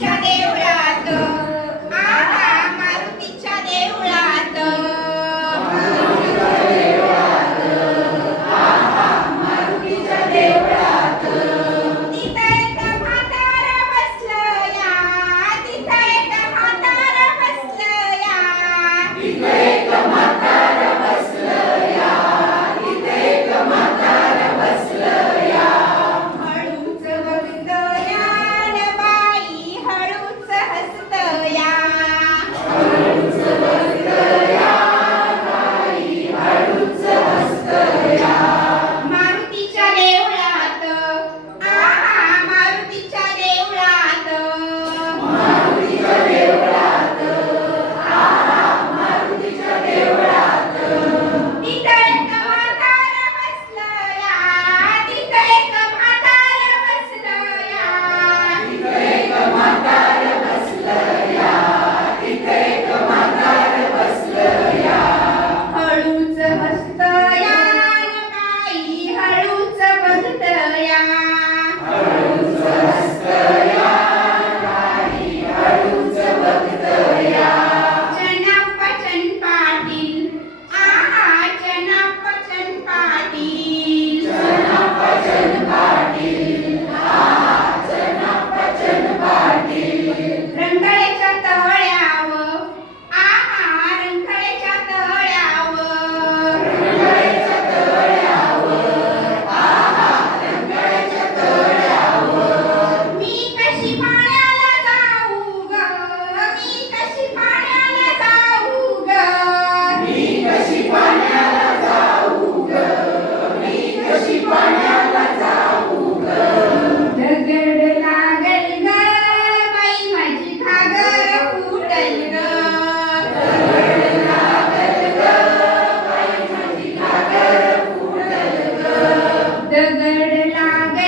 Cadê o Pela